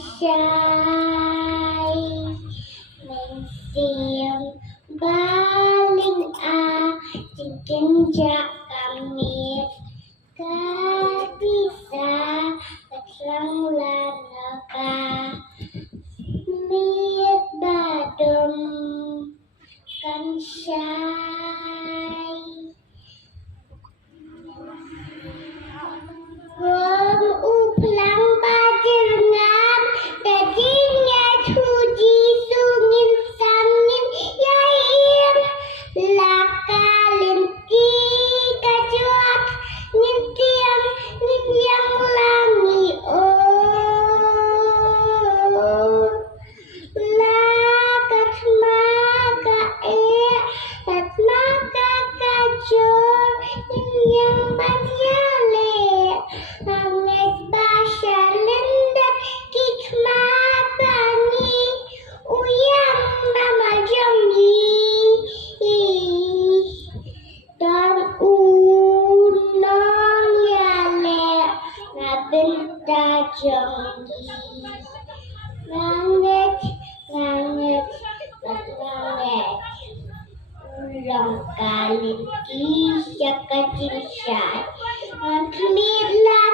syai men siam baling a cikin jak kami bisa terang lanaka miet badum kan syai gom uplang bajengan dagingnya tuji sungin sangin yair lakalin tiga juat nyintiang nyintiang langi oh lakat maka lat maka kacur yang banyale langit basya lendak kikmat bani uyang nama jambi dan unang yale ngabenta jambi langit langit langit ulang kali kisah kecil syai. Alhamdulillah